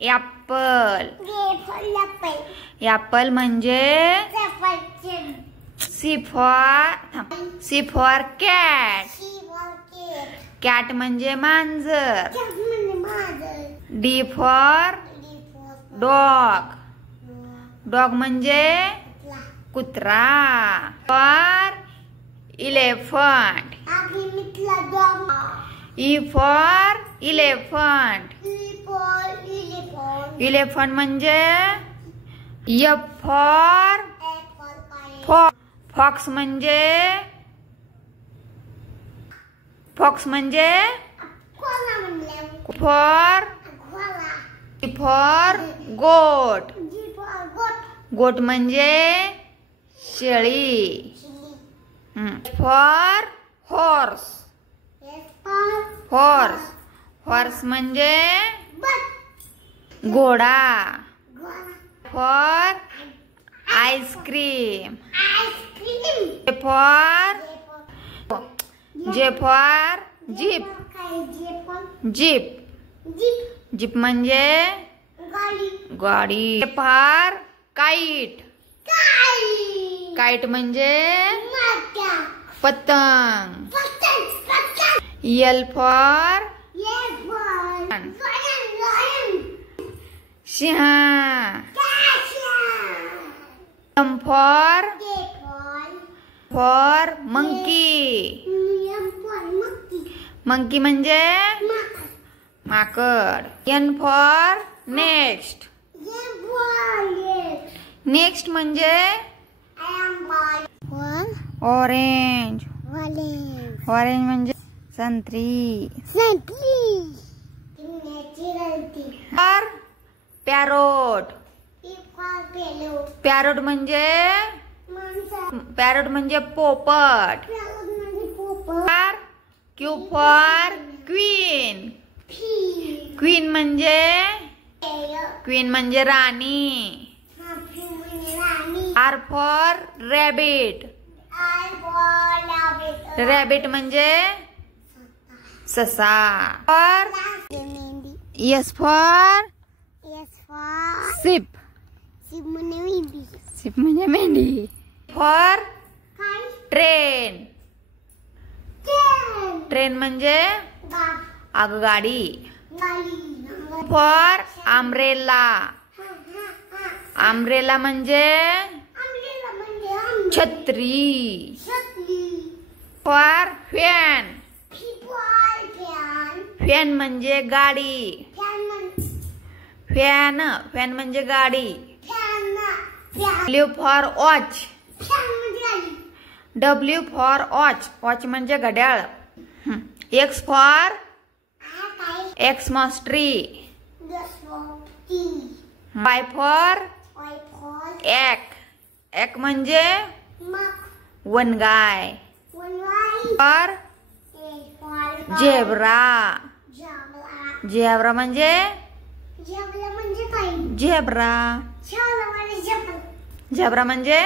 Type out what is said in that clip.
Apple. Apple म्हणजे C for cat. Cat म्हणजे मांजर. D for dog. डॉग म्हणजे कुत्रा. For elephant. E for elephant. Elephant म्हणजे एफ फॉर फॉक्स. म्हणजे फॉर गोट. गोट म्हणजे शेळी. For horse. हॉर्स म्हणजे घोडा. For ice cream. J for jeep. Jeep म्हणजे गाडी. For kite. काईट म्हणजे पतंग. एल फॉर सिंह. M for monkey. मंकी म्हणजे माकड. N for next. नेक्स्ट म्हणजे ऑरेंज. ऑरेंज म्हणजे संत्री. पॅरोट. पॅरोट म्हणजे पोपट. Q for queen. क्वीन म्हणजे राणी. R for rabbit. रॅबिट म्हणजे ससा. S for ship. शिप म्हणजे मेंढी. For train. ट्रेन म्हणजे आगगाडी. For umbrella. अम्ब्रेला म्हणजे छत्री. For fan. फॅन म्हणजे गाडी. फॅन म्हणजे गाडी. W for watch. W for watch. Watch म्हणजे घड्याळ. X for Xmas tree. Y for एक. एक म्हणजे वन गाय. For zebra. झेब्रा म्हणजे झेब्रा. झेब्रा म्हणजे